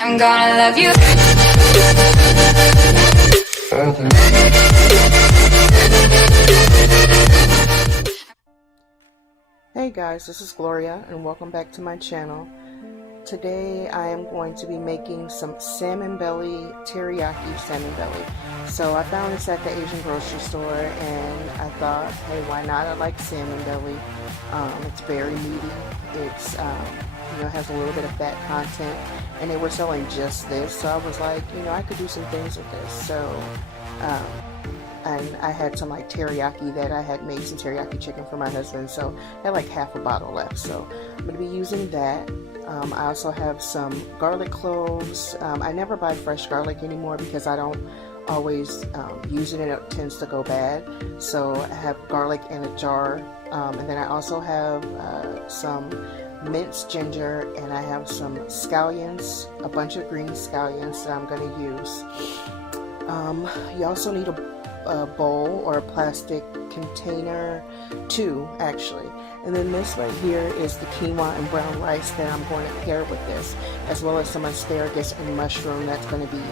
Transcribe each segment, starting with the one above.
I'm gonna love you. Hey guys, this is Gloria and welcome back to my channel. Today I am going to be making some salmon belly, teriyaki salmon belly. So I found this at the Asian grocery store and I thought, hey, why not? I like salmon belly. It's very meaty. It's has a little bit of fat content, and they were selling just this. So I was like, I could do some things with this. So and I had some like teriyaki that I had made some teriyaki chicken for my husband, so I had like half a bottle left, so I'm going to be using that. I also have some garlic cloves. I never buy fresh garlic anymore because I don't always use it and it tends to go bad, so I have garlic in a jar, and then I also have some minced ginger, and I have some scallions, a bunch of green scallions that I'm going to use. You also need a bowl or a plastic container, two actually, and then this right here is the quinoa and brown rice that I'm going to pair with this, as well as some asparagus and mushroom that's going to be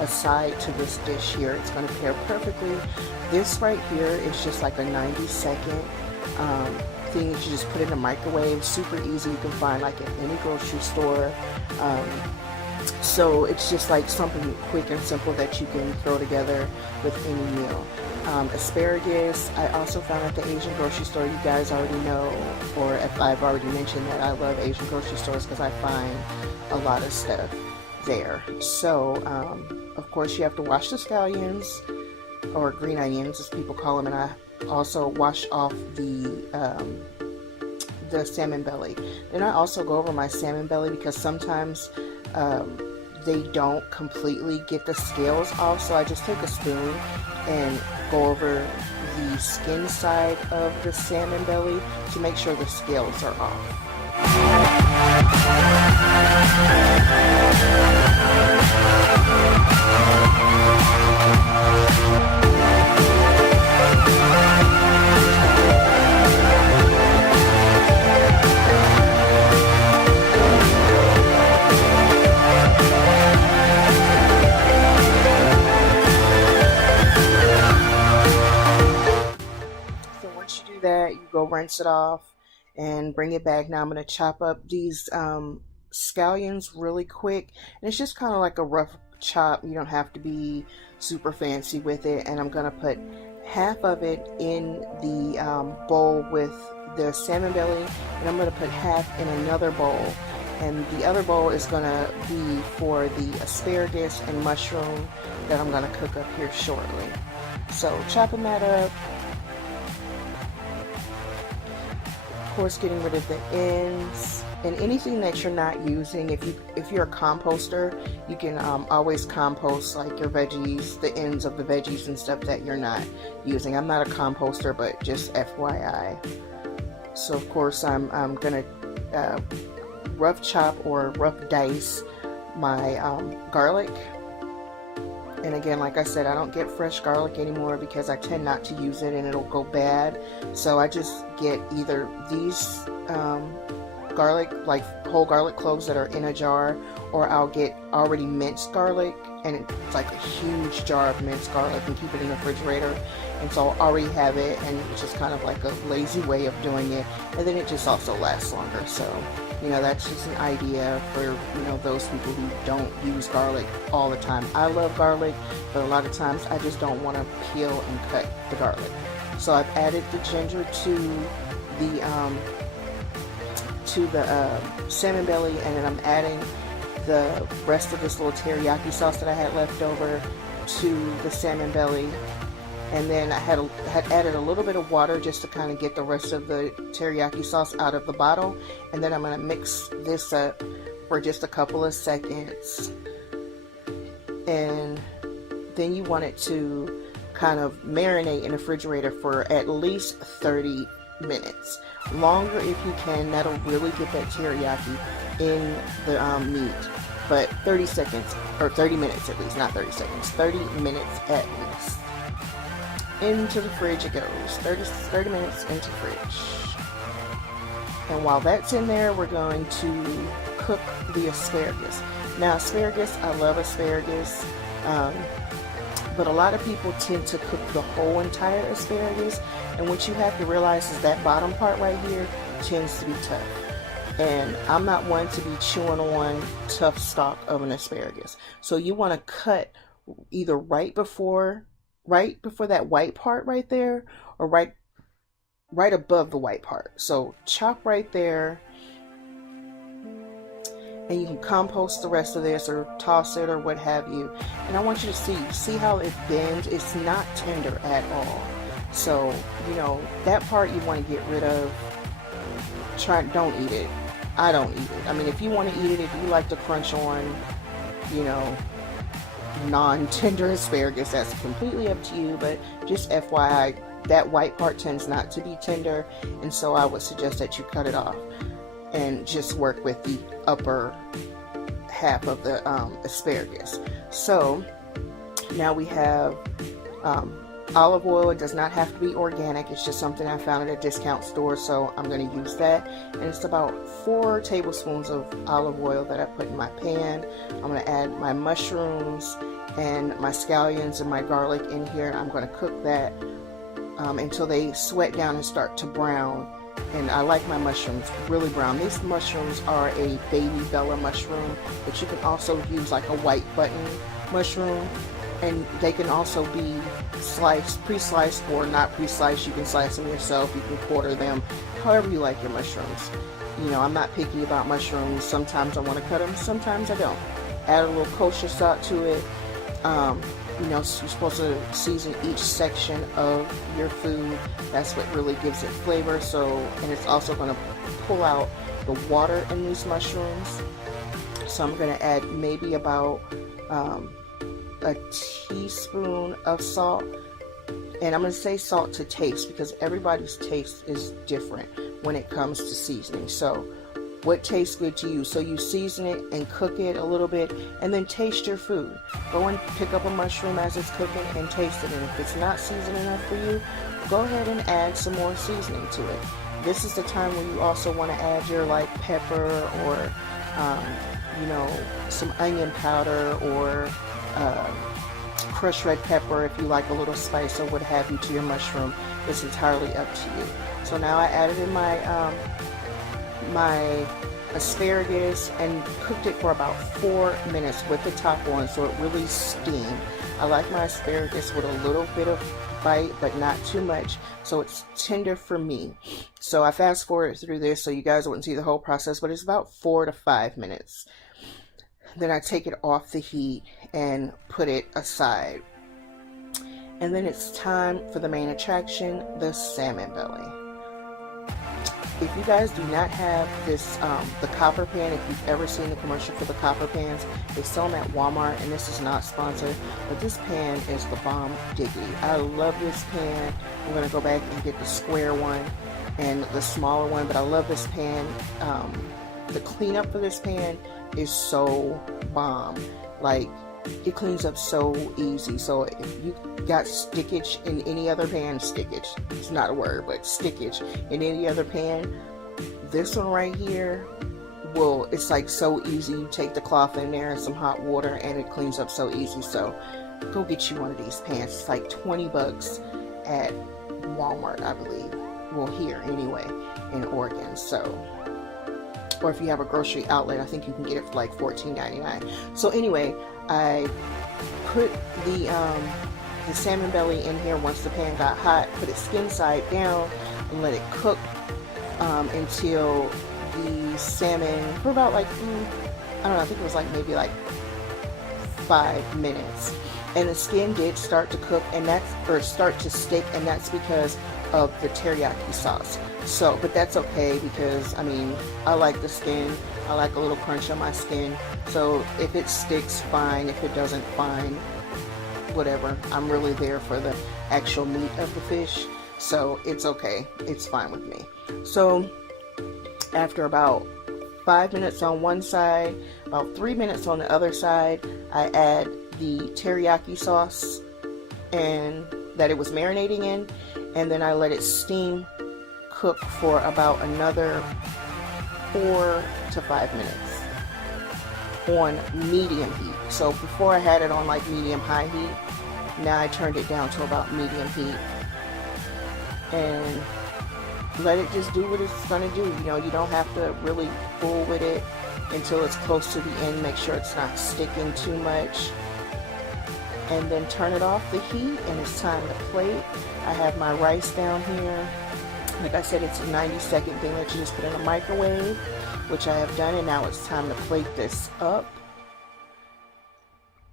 a side to this dish here. It's going to pair perfectly. This right here is just like a 90-second thing that you just put in the microwave. Super easy. You can find like at any grocery store. So it's just like something quick and simple that you can throw together with any meal. Asparagus, I also found at the Asian grocery store. You guys already know, or if I've already mentioned that I love Asian grocery stores because I find a lot of stuff there. So, of course, you have to wash the scallions, or green onions as people call them, and I also wash off the salmon belly. Then I also go over my salmon belly because sometimes they don't completely get the scales off, so I just take a spoon and go over the skin side of the salmon belly to make sure the scales are off. That you go rinse it off and bring it back. Now I'm going to chop up these scallions really quick, and it's just kind of like a rough chop. You don't have to be super fancy with it, and I'm going to put half of it in the bowl with the salmon belly, and I'm going to put half in another bowl, and the other bowl is going to be for the asparagus and mushroom that I'm going to cook up here shortly. So chopping that up. Of course, getting rid of the ends and anything that you're not using. If you're a composter, you can always compost like your veggies, the ends of the veggies and stuff that you're not using. I'm not a composter, but just FYI. So of course I'm gonna rough chop or rough dice my garlic. And again, like I said, I don't get fresh garlic anymore because I tend not to use it and it'll go bad. So I just get either these garlic, like whole garlic cloves that are in a jar, or I'll get already minced garlic, and it's like a huge jar of minced garlic, and keep it in the refrigerator. And so I'll already have it, and it's just kind of like a lazy way of doing it. And then it just also lasts longer. So that's just an idea for those people who don't use garlic all the time. I love garlic, but a lot of times I just don't want to peel and cut the garlic. So I've added the ginger to the salmon belly, and then I'm adding the rest of this little teriyaki sauce that I had left over to the salmon belly. And then I had added a little bit of water just to kind of get the rest of the teriyaki sauce out of the bottle. And then I'm going to mix this up for just a couple of seconds. And then you want it to kind of marinate in the refrigerator for at least 30 minutes. Longer if you can. That'll really get that teriyaki in the meat. But 30 seconds, or 30 minutes at least, not 30 seconds, 30 minutes at least. Into the fridge it goes. 30 minutes into fridge. And while that's in there, we're going to cook the asparagus. Now asparagus, I love asparagus, but a lot of people tend to cook the whole entire asparagus, and what you have to realize is that bottom part right here tends to be tough. And I'm not one to be chewing on tough stalk of an asparagus. So you want to cut either right before that white part right there, or right above the white part. So chop right there, and you can compost the rest of this or toss it or what have you. And I want you to see how it bends. It's not tender at all. So, you know, that part you want to get rid of. Don't eat it. I don't eat it. I mean, if you want to eat it, if you like to crunch on, you know, non-tender asparagus, that's completely up to you. But just FYI, that white part tends not to be tender, and so I would suggest that you cut it off and just work with the upper half of the asparagus. So now we have olive oil. It does not have to be organic. It's just something I found at a discount store, so I'm going to use that. And it's about 4 tablespoons of olive oil that I put in my pan. I'm going to add my mushrooms and my scallions and my garlic in here, and I'm going to cook that until they sweat down and start to brown. And I like my mushrooms really brown. These mushrooms are a baby Bella mushroom, but you can also use like a white button mushroom, and they can also be sliced, pre-sliced or not pre-sliced. You can slice them yourself, you can quarter them, however you like your mushrooms. You know, I'm not picky about mushrooms. Sometimes I want to cut them, sometimes I don't. Add a little kosher salt to it. You know, you're supposed to season each section of your food. That's what really gives it flavor. So, and it's also going to pull out the water in these mushrooms. So I'm going to add maybe about a teaspoon of salt. And I'm going to say salt to taste, because everybody's taste is different when it comes to seasoning. So what tastes good to you? So you season it and cook it a little bit, and then taste your food. Go and pick up a mushroom as it's cooking and taste it. And if it's not seasoned enough for you, go ahead and add some more seasoning to it. This is the time when you also want to add your like pepper or you know, some onion powder or crushed red pepper if you like a little spice or what have you to your mushroom. It's entirely up to you. So now I added in my my asparagus and cooked it for about 4 minutes with the top on, so it really steamed. I like my asparagus with a little bit of bite, but not too much, so it's tender for me. So I fast forward through this so you guys wouldn't see the whole process, but it's about 4 to 5 minutes. Then I take it off the heat and put it aside. And then it's time for the main attraction, the salmon belly. If you guys do not have this, the copper pan, if you've ever seen the commercial for the copper pans, they sell them at Walmart, and this is not sponsored, but this pan is the bomb diggity. I love this pan. I'm going to go back and get the square one and the smaller one, but I love this pan. The cleanup for this pan is so bomb. Like, it cleans up so easy. So if you got stickage in any other pan, stickage, it's not a word, but stickage in any other pan, this one right here it's like so easy. You take the cloth in there and some hot water and it cleans up so easy. So go get you one of these pans. It's like 20 bucks at Walmart, I believe. Well, here anyway in Oregon. So, or if you have a grocery outlet, I think you can get it for like $14.99. So anyway, I put the salmon belly in here once the pan got hot, put it skin side down, and let it cook until the salmon, for about like, I don't know, I think it was like maybe like 5 minutes. And the skin did start to cook, and start to stick, and that's because of the teriyaki sauce. So, but that's okay, because I mean, I like the skin. I like a little crunch on my skin. So if it sticks, fine. If it doesn't, fine. Whatever. I'm really there for the actual meat of the fish. So it's okay. It's fine with me. So after about 5 minutes on one side, about 3 minutes on the other side, I add the teriyaki sauce and that it was marinating in, and then I let it steam cook for about another 4 to 5 minutes. on medium heat. So before I had it on like medium high heat. Now I turned it down to about medium heat. And let it just do what it's gonna do. You know, you don't have to really fool with it until it's close to the end. Make sure it's not sticking too much. And then turn it off the heat and it's time to plate. I have my rice down here. Like I said, it's a 90-second thing that you just put in a microwave, which I have done, and now it's time to plate this up.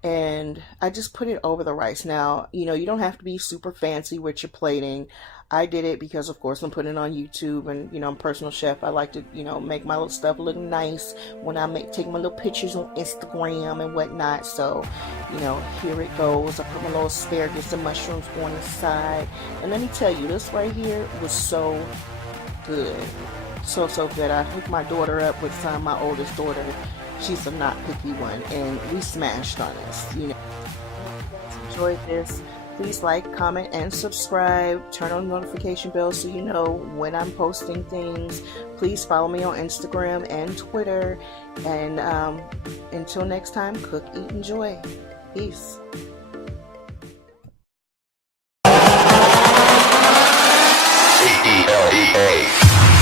And I just put it over the rice. Now, you know, you don't have to be super fancy with your plating. I did it because, of course, I'm putting it on YouTube, and, you know, I'm a personal chef. I like to, you know, make my little stuff look nice when I take my little pictures on Instagram and whatnot. So, you know, here it goes. I put my little asparagus and mushrooms on the side. And let me tell you, this right here was so good. So good. I hooked my daughter up with my oldest daughter. She's a not picky one, and we smashed on this. You know, if you guys enjoyed this, please like, comment, and subscribe. Turn on the notification bell so you know when I'm posting things. Please follow me on Instagram and Twitter. And until next time, cook, eat, enjoy. Peace. Teriyaki.